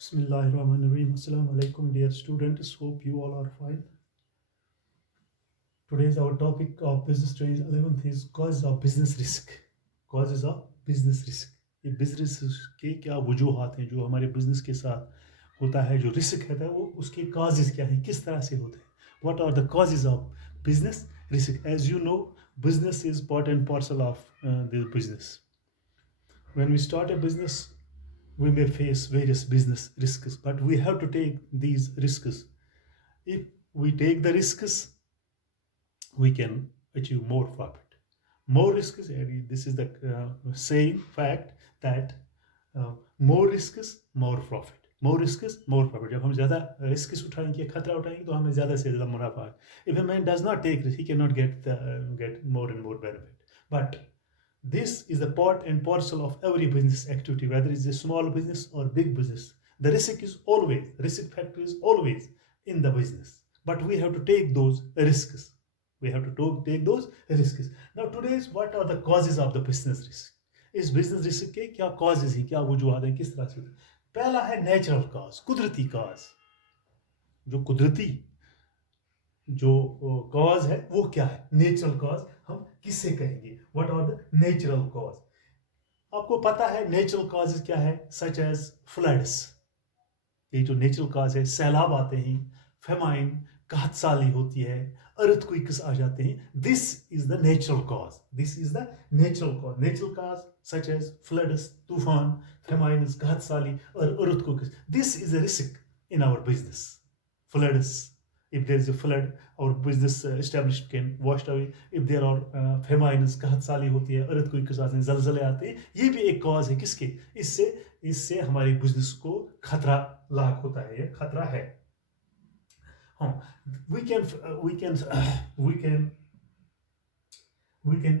Bismillahirrahmanirrahim. Assalamu alaikum, dear students. Hope you all are fine. Today's our topic of business studies 11th is causes of business risk. Causes of business risk. ये बिजनेस के क्या वजूहात हैं जो हमारे बिजनेस के साथ होता है, जो रिस्क है वो उसके causes क्या है, किस तरह से होते हैं. What are the causes of business risk? As you know, business is part and parcel of the business. When we start a business, we may face various business risks, but we have to take these risks. If we take the risks, we can achieve more profit. More risks, this is the saying fact that more risks, more profit. More risks, more profit. जब हम ज़्यादा risks उठाएंगे, खतरा उठाएंगे, तो हमें ज़्यादा से ज़्यादा मुनाफा है. If a man does not take risk, he cannot get more and more benefit. But this is the part and parcel of every business activity, whether it's a small business or big business. The risk factor is always in the business. But we have to take those risks. We have to take those risks. Now, today's what are the causes of the business risk? इस business risk के क्या कॉजेज हैं, क्या वजूहत हैं, किस तरह से. पहला है नेचुरल कॉज, कुदरती कॉज. जो कुदरती जो कॉज है वो क्या है, नेचुरल कॉज हम किससे कहेंगे. What are the natural cause. आपको पता है नेचुरल कॉजेज क्या है, सच एज फ्लड्स. ये जो नेचुरल कॉज है, सैलाब आते हैं, फेमाइन कहत साली होती है, अर्थक्वेक्स आ जाते हैं. This is the natural cause. This is the natural cause. Natural cause such as floods, तूफान, फेमाइन्स, कहत साली और earthquakes. This is a risk in our business. Floods, if there is a flood, our business establishment can washed away. If there are famines, कहत साली होती है, earthquakes आते हैं, जलजले आते हैं, ये भी एक कॉज है किसके, इससे हमारे बिजनेस को खतरा लाक होता है, ये खतरा है. हाँ, we can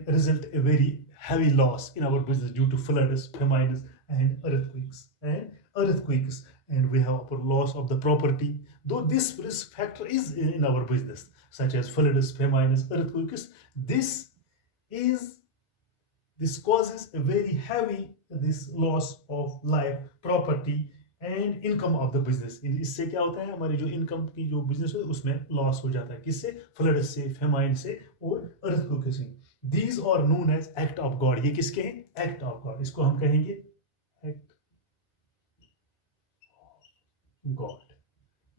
result a very heavy loss in our business due to floods, famines, and earthquakes, and we have a loss of the property. Though this risk factor is in our business, such as floods, famines, earthquakes, this causes a very heavy this loss of life, property, and income of the business. इससे क्या होता है, हमारी जो इनकम की जो बिजनेस है उसमें लॉस हो जाता है. किससे, फ्लड से, फेमाइन से और अर्थक्वेक से. These are known as act of God. ये किसके हैं, एक्ट ऑफ गॉड. इसको हम कहेंगे एक्ट गॉड.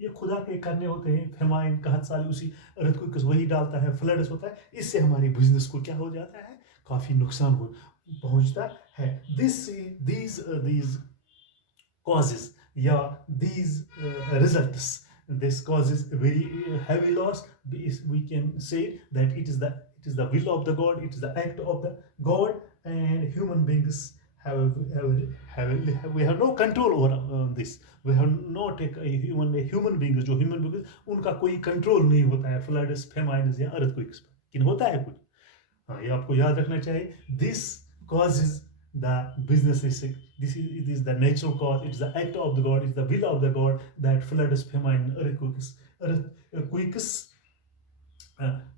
ये खुदा के करने होते हैं. फेमाइन, कहत साली, उसी अर्थक्वेक वही डालता है, फ्लड्स होता है, इससे हमारे बिजनेस को क्या हो जाता है, काफी नुकसान हो पहुंचता है. these causes, yeah, these results, this causes a very heavy loss. We can say that it is the will of the god, it is the act of the god, and human beings we have no control over this. We have not human beings, जो human beings उनका कोई कंट्रोल नहीं होता है फ्लड्स, फेमाइन्स या अर्थक्वेक्स पर. किन होता है कुछ. हाँ, ये आपको याद रखना चाहिए. This causes the business risk. It is the natural cause. It is the act of the God. It is the will of the God that floods, famine, earthquakes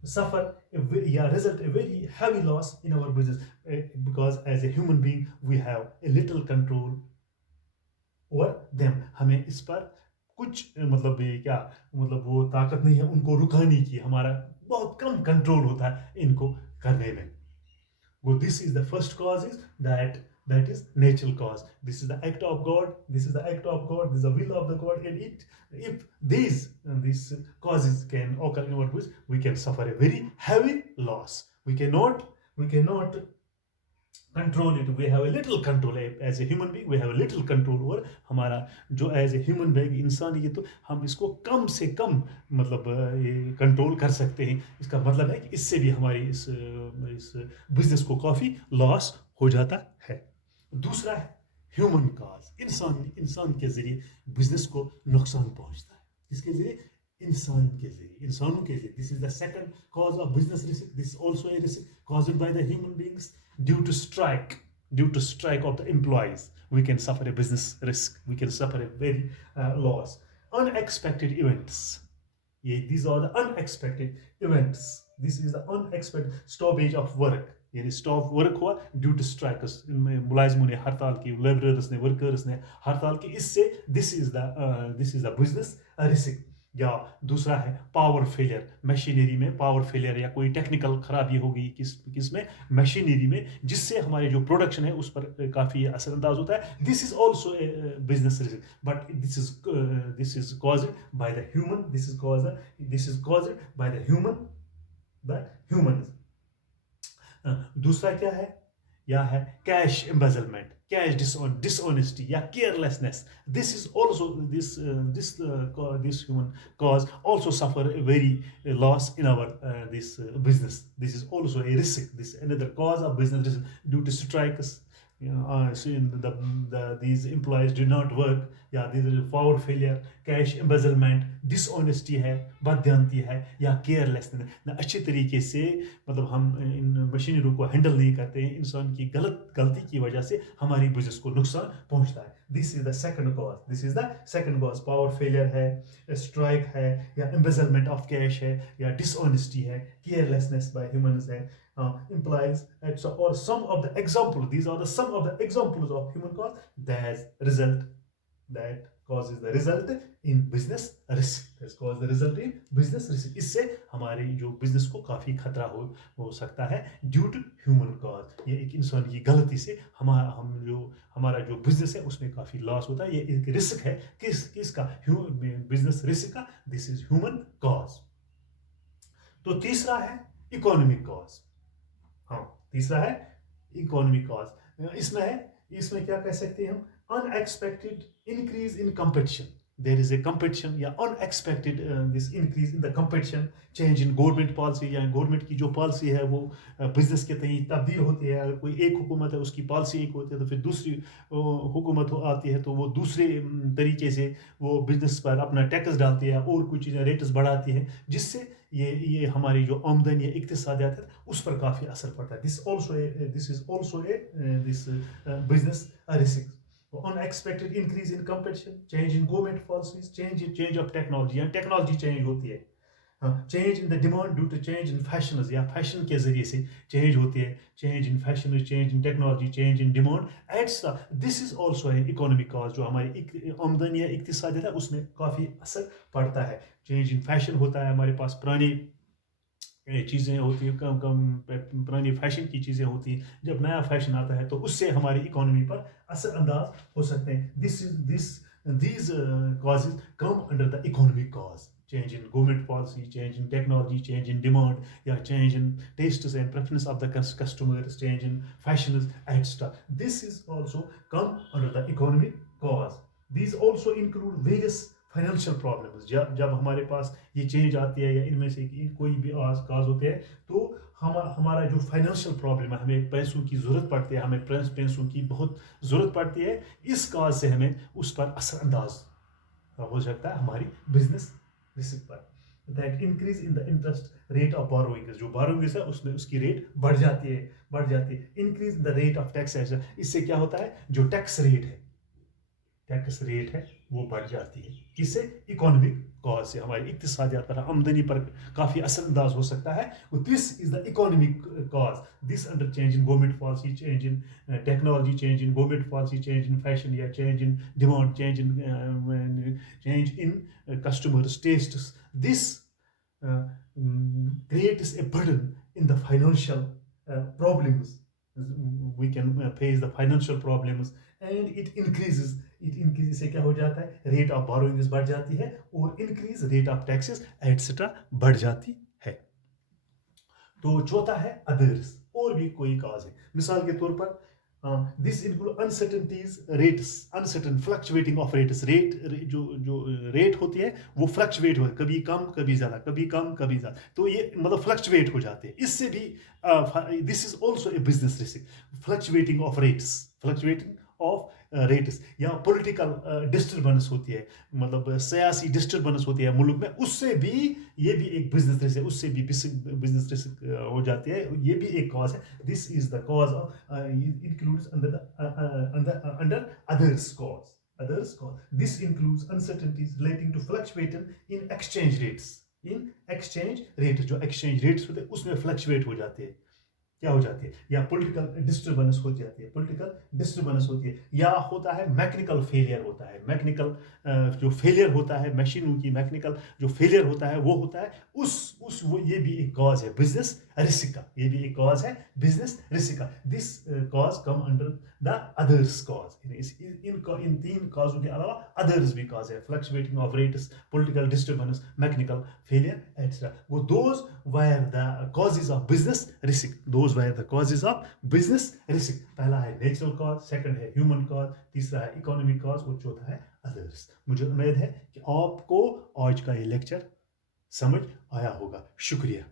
suffer result a very heavy loss in our business, because as a human being we have a little control over them. हमें इस पर कुछ मतलब क्या मतलब वो ताकत नहीं है उनको रुकाने की. हमारा बहुत कम कंट्रोल होता है इनको करने में. Well, this is the first cause is that is natural cause. This is the act of God. This is the act of God. This is the will of the God. And if these causes can occur in our business, we can suffer a very heavy loss. We cannot control it. We have a little control as a human being. We have a little control over हमारा जो as a human being इंसान, ये तो हम इसको कम से कम मतलब कंट्रोल कर सकते हैं. इसका मतलब है कि इससे भी हमारी इस बिजनेस को काफी लॉस हो जाता है. दूसरा है ह्यूमन कॉज. इंसान के जरिए बिजनेस को नुकसान पहुंचता है. इसके जरिए इंसानों के जरिए. This is the second cause of business risk. This also a risk caused by the human beings due to strike of the employees. We can suffer a business risk. We can suffer a very loss. Unexpected events. These are the unexpected events. This is the unexpected stoppage of work. यानी stop work हुआ due to strikers, मुलाजिमों ने हड़ताल की, लेबरर्स ने, वर्कर्स ने हड़ताल की, इससे this is the business risk. या दूसरा है पावर फेलियर, मशीनरी में पावर फेलियर या कोई टेक्निकल खराबी हो गई किस में, मशीनरी में, जिससे हमारे जो प्रोडक्शन है उस पर काफ़ी असरअंदाज होता है। This is also A business risk, but this is caused by the human, this is caused by the human. दूसरा क्या है, या है कैश एम्बेजलमेंट, कैश डिसऑनेस्टी या carelessness. This is also this human cause also suffer a very loss in our this business. This is also a risk. This another cause of business risk due to strikes. So these employees did not work. या this power failure, cash embezzlement, dishonesty है, बदयांती है, या केयरलेसनेस, ना अच्छे तरीके से मतलब हम इन मशीनरी को हैंडल नहीं करते हैं, इंसान की गलती की वजह से हमारी बिजनेस को नुकसान पहुंचता है। This is the second cause, power failure है, स्ट्राइक है, या एम्बेजलमेंट ऑफ कैश है, या डिसऑनेस्टी है, केयरलेसनेस बाय ह्यूमंस है, implies, or some of the examples, these are some of the examples of human cause that causes the result in business risk, that cause the result in business risk। इससे हमारे जो बिजनेस को काफी खतरा हो सकता है ड्यू टू ह्यूमन कॉज। ये एक इंसान की गलती से हमारा जो बिजनेस है उसमें काफी लॉस होता है। ये एक रिस्क है, किसका, बिजनेस रिस्क का। This is human cause. तो तीसरा है इकोनॉमिक कॉज। हाँ, तीसरा है इकोनॉमिक कॉज। इसमें क्या कह सकते हैं हम, unexpected increase in competition, there is a competition, या unexpected this increase in the competition, change in government policy, या गवर्नमेंट की जो पॉलिसी है वो बिजनेस के तहत तब्दील होती है। अगर कोई एक हुकूमत है उसकी पॉलिसी एक होती है, तो फिर दूसरी हुकूमत आती है तो वो दूसरे तरीके से वो बिजनेस पर अपना टैक्स डालती है और कुछ चीज़ें रेट्स बढ़ाती है, जिससे ये हमारी जो आमदनी है, इक्तिसादियात है, उस पर काफ़ी असर पड़ता है। This is also a this business risk. Unexpected increase in competition, change in government policies, change of technology, या टेक्नोलॉजी चेंज होती है, change in the demand due to change in fashion, या फैशन के जरिए से चेंज होती है, change in fashion, change in technology, change in demand etcetera. This is also है इकोनॉमिक कॉज, जो हमारी आमदनी है, इक्तिसादियत है, उसमें काफ़ी असर पड़ता है। चेंज इन फैशन होता है, हमारे पास पुरानी चीज़ें होती हैं, पुरानी फैशन की चीज़ें होती हैं, जब नया फैशन आता है तो उससे हमारी इकोनॉमी पर असरअंदाज हो सकते हैं। these causes come under the economic cause, change in government policy, change in technology, change in demand, yeah, change in tastes and preference of the customers, change in fashions, etc. This is also come under the economic cause. These also include various financial problems. जब हमारे पास ये चेंज आती है, या इनमें से कोई भी काज होते हैं, तो हमारा जो फाइनेंशियल प्रॉब्लम है, हमें पैसों की ज़रूरत पड़ती है, हमें पैसों की बहुत ज़रूरत पड़ती है, इस काज से हमें उस पर असरअंदाज हो सकता है हमारी बिजनेस रिस्क पर। That increase in the interest rate of borrowing, जो बोरोइंग है उसमें उसकी रेट बढ़ जाती है। Increase the rate of tax, इससे क्या होता है, जो टैक्स रेट है वो बढ़ जाती है। किससे, इकोनॉमिक कॉज से, हमारी इक्तिसादियात पर, आमदनी पर काफ़ी असरअंदाज हो सकता है। This is the economic cause. This under change in government policy, change in technology, change in government policy, change in fashion, या change in demand, change in customers tastes. This creates a burden in the financial problems. We can face the financial problems, and it increases से क्या हो जाता है, rate of borrowings बढ़ जाती है, और increase rate of taxes etcetera बढ़ जाती है। तो चौथा है अदर्स, और भी कोई काज है। मिसाल के तौर पर this include uncertainties, rates, uncertain fluctuating of rates, जो रेट होती है वो फ्लक्चुएट हो, कभी कम कभी ज़्यादा, कभी कम कभी ज़्यादा, तो ये मतलब फ्लक्चुएट हो जाते हैं। इससे भी this is also A business risk, fluctuating of rates, या पॉलिटिकल डिस्टर्बेंस होती है, मतलब सियासी डिस्टर्बेंस होती है मुल्क में, उससे भी ये भी एक बिजनेस रिस्क है, उससे भी बिजनेस रिस्क हो जाती है, ये भी एक कॉज है। This is the cause of includes under others cause. This includes uncertainties relating to fluctuation in exchange rates, जो एक्सचेंज रेट्स होते हैं उसमें फ्लक्चुएट हो जाते हैं। क्या हो जाती है, या पॉलिटिकल डिस्टर्बेंस हो जाती है, पॉलिटिकल डिस्टर्बेंस होती है, या होता है मैकेनिकल फेलियर होता है, मैकेनिकल जो फेलियर होता है मशीनों की, मैकेनिकल जो फेलियर होता है वो होता है उस वो, ये भी एक कॉज है बिजनेस रिस्क का, ये भी एक कॉज है बिजनेस रिस्क का। This cause come under the others cause, इन तीन कॉजों के अलावा अदर्स भी कॉज है, fluctuating of rates, political disturbance, mechanical failure etcetera. वो those were the causes of business risk, those were the causes of business risk। पहला है नेचुरल कॉज, सेकंड है ह्यूमन कॉज, तीसरा है इकोनॉमिक कॉज और चौथा है अदर्स। मुझे उम्मीद है कि आपको आज का ये लेक्चर समझ आया होगा। शुक्रिया।